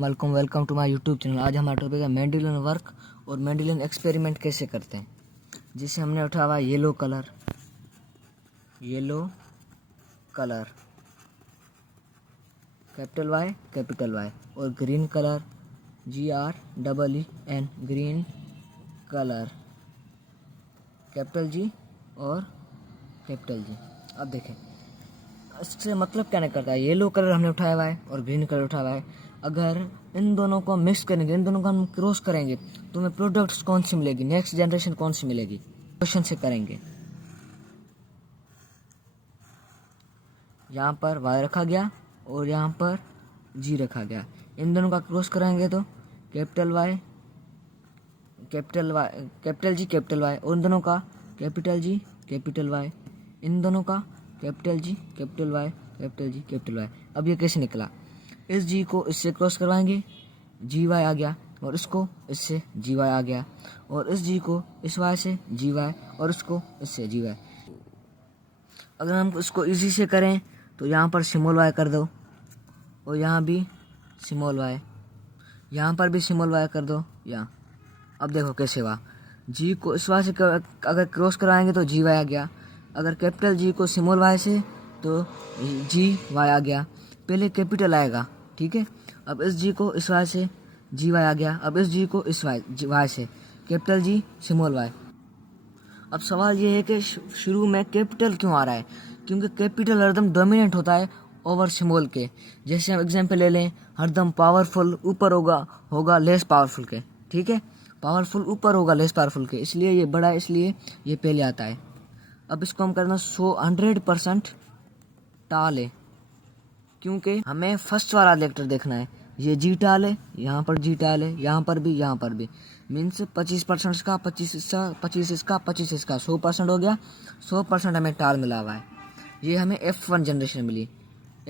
Welcome to my YouTube channel. आज हमारा topic है मेंडेलियन वर्क और मेंडेलियन एक्सपेरिमेंट कैसे करते हैं। जिसे हमने उठा हुआ येलो कलर कैपिटल वाई और green colour GREEN green colour capital G और कैपिटल जी। अब देखें इससे मतलब क्या नहीं करता है। येलो कलर हमने उठाया हुआ है और ग्रीन कलर उठाया हुआ है। अगर इन दोनों को मिक्स करेंगे, इन दोनों को हम क्रॉस करेंगे तो हमें प्रोडक्ट्स कौन सी मिलेगी, नेक्स्ट जनरेशन कौन सी मिलेगी, क्वेश्चन से करेंगे। यहाँ पर वाई रखा गया और यहाँ पर जी रखा गया। इन दोनों का क्रॉस कराएंगे तो कैपिटल जी कैपिटल वाई और इन दोनों का कैपिटल जी कैपिटल वाई, इन दोनों का capital G capital Y capital G capital Y. अब ये कैसे निकला, इस जी को इससे क्रॉस करवाएंगे GY आ गया और इसको इससे GY आ गया और इस जी को इस Y से GY और इसको इससे GY। अगर हम इसको इजी से करें तो यहाँ पर स्मॉल y कर दो और यहाँ भी स्मॉल y, यहाँ पर भी स्मॉल y कर दो यहाँ। अब देखो कैसे हुआ, जी को इस y से अगर क्रॉस कराएंगे तो GY आ गया, अगर कैपिटल जी को स्मॉल y से तो GY आ गया। पहले कैपिटल आएगा, ठीक है। अब इस जी को इस y से GY आ गया, अब इस जी को इस y से कैपिटल जी स्मॉल y। अब सवाल ये है कि शुरू में कैपिटल क्यों आ रहा है, क्योंकि कैपिटल हरदम डोमिनेंट होता है ओवर स्मॉल के। जैसे हम एग्जांपल ले लें, हरदम पावरफुल ऊपर होगा लेस पावरफुल के, ठीक है। पावरफुल ऊपर होगा लेस पावरफुल के, इसलिए ये बड़ा है, इसलिए ये पहले आता है। अब इसको हम करना 100% टाल है, क्योंकि हमें फर्स्ट वाला लेक्टर देखना है। ये जी टाल है, यहाँ पर जी टाल है, यहाँ पर भी मीन्स 25% इसका 25 इसका 25 इसका 25 इसका 100% हो गया। 100% हमें टाल मिला हुआ है। ये हमें F1 जनरेशन मिली,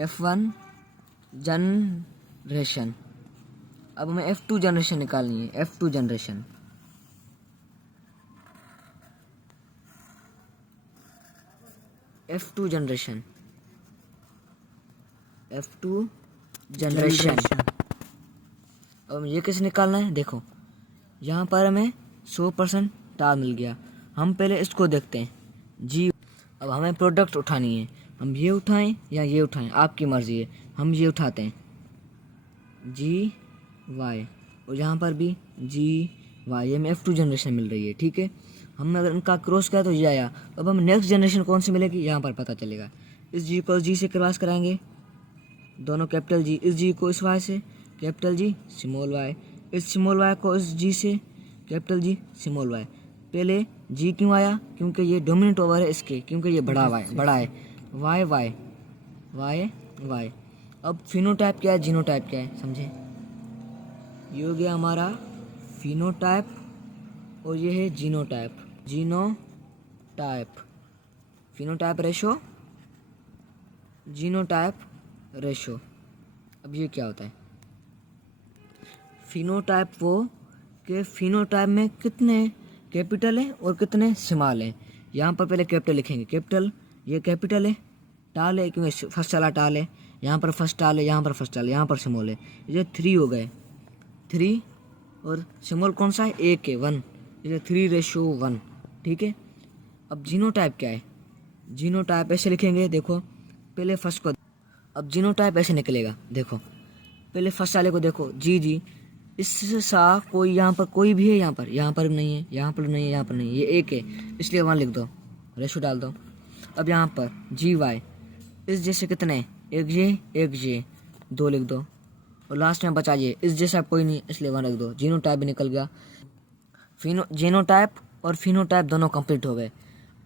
F1 जनरेशन। अब हमें F2 जनरेशन निकालनी है, F2 जनरेशन। F2 जनरेशन अब ये कैसे निकालना है, देखो यहाँ पर हमें 100% टाल मिल गया। हम पहले इसको देखते हैं जी। अब हमें प्रोडक्ट उठानी है, हम ये उठाएं या ये उठाएं, आपकी मर्जी है। हम ये उठाते हैं GY और यहाँ पर भी GY, ये हमें F2 जनरेशन मिल रही है, ठीक है। हमने अगर इनका क्रॉस किया तो ये आया। अब हम नेक्स्ट जनरेशन कौन सी मिलेगी यहाँ पर पता चलेगा। इस जी को जी से क्रॉस कराएंगे, दोनों कैपिटल जी, इस जी को इस y से कैपिटल जी स्मॉल y, इस स्मॉल y को इस जी से कैपिटल जी स्मॉल y। पहले जी क्यों आया, क्योंकि ये डोमिनेंट ओवर है इसके, क्योंकि ये बड़ा है y y। अब फिनोटाइप क्या है, जीनोटाइप क्या है, समझे। ये हो गया हमारा फिनोटाइप और ये है genotype. Phenotype ratio, genotype ratio. अब ये क्या होता है, फिनोटाइप वो कि फिनोटाइप में कितने कैपिटल हैं और कितने स्मॉल हैं। यहाँ पर पहले कैपिटल लिखेंगे, कैपिटल, ये कैपिटल है, टाल है क्योंकि फर्स्ट वाला टाल है, यहाँ पर फर्स्ट टाल है, यहाँ पर फर्स्ट टाल है, यहाँ पर स्मॉल है। ये 3 हो गए, 3 और स्मॉल कौन सा है, 1 है, 1, ये 3:1, ठीक है। अब जीनोटाइप क्या है, जीनोटाइप ऐसे लिखेंगे, देखो पहले फर्स्ट को। अब जीनोटाइप ऐसे निकलेगा, देखो पहले फर्स्ट वाले को देखो जी, इससे सा कोई यहाँ पर कोई भी है, यहाँ पर भी नहीं है, यहाँ पर नहीं है, यहाँ पर नहीं है, ये 1 है, इसलिए 1 लिख दो, रेशो डाल दो। अब यहाँ पर GY, इस जैसे कितने, एक जे 2 लिख दो और लास्ट में बचा ये, इस जैसा कोई नहीं, इसलिए 1 लिख दो। जीनोटाइप भी निकल गया। जीनोटाइप और फिनोटाइप दोनों कंप्लीट हो गए।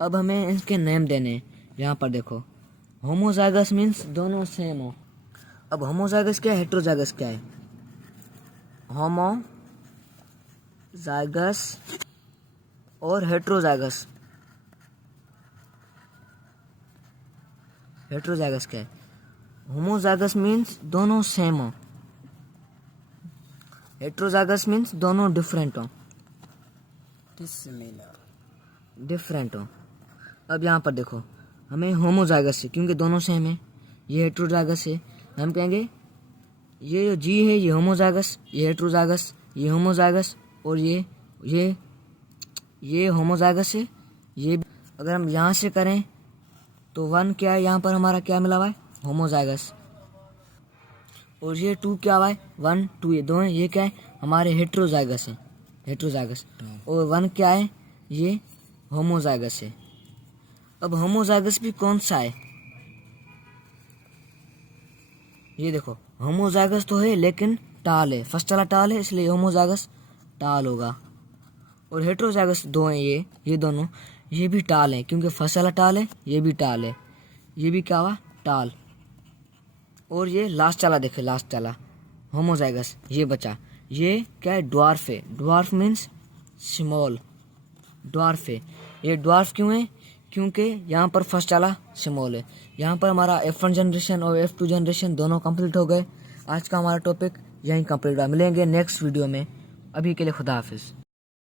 अब हमें इनके नेम देने, यहाँ पर देखो होमोजाइगस मीन्स दोनों सेम हो। अब होमोजाइगस क्या है, हेट्रोजाइगस क्या है, होमोजाइगस और हेट्रोजाइगस। हेट्रोजाइगस क्या है, होमोजाइगस मीन्स दोनों सेम हो, हेट्रोजाइगस मीन्स दोनों डिफरेंट हो, डिफरेंट हो। अब यहाँ पर देखो हमें होमोजाइगस है क्योंकि दोनों सेम है, ये हेट्रोजाइगस है, हम कहेंगे ये जो जी है ये होमोजाइगस, ये हेट्रोजाइगस, ये होमोजाइगस, और ये होमोजाइगस है। ये अगर हम यहाँ से करें तो 1 क्या है, यहाँ पर हमारा क्या मिला हुआ है, होमोजाइगस। और ये 2 क्या हुआ है, 1 2 ये दोनों ये क्या है, हमारे हेट्रोजाइगस है, हेट्रोजाइगस। और 1 क्या है, ये होमोजाइगस है। अब होमोजाइगस भी कौन सा है, ये देखो होमोजाइगस तो है लेकिन टाल है, फर्स्ट वाला टाल है इसलिए होमोजाइगस टाल होगा। और हेट्रोजाइगस दो हैं ये दोनों, ये भी टाल है क्योंकि फर्स्ट वाला टाल है, ये भी टाल है, ये भी क्या हुआ, टाल। और ये लास्ट वाला देखे, लास्ट वाला होमोजाइगस ये बचा, ये क्या है, ड्वार्फ है। ड्वार्फ मीन्स स्मॉल, ड्वार्फ है। ये ड्वार्फ क्यों है, क्योंकि यहाँ पर फर्स्ट वाला स्मॉल है। यहाँ पर हमारा F1 जनरेशन और F2 जनरेशन दोनों कंप्लीट हो गए। आज का हमारा टॉपिक यहीं कंप्लीट हुआ। मिलेंगे नेक्स्ट वीडियो में, अभी के लिए खुदा हाफिज़।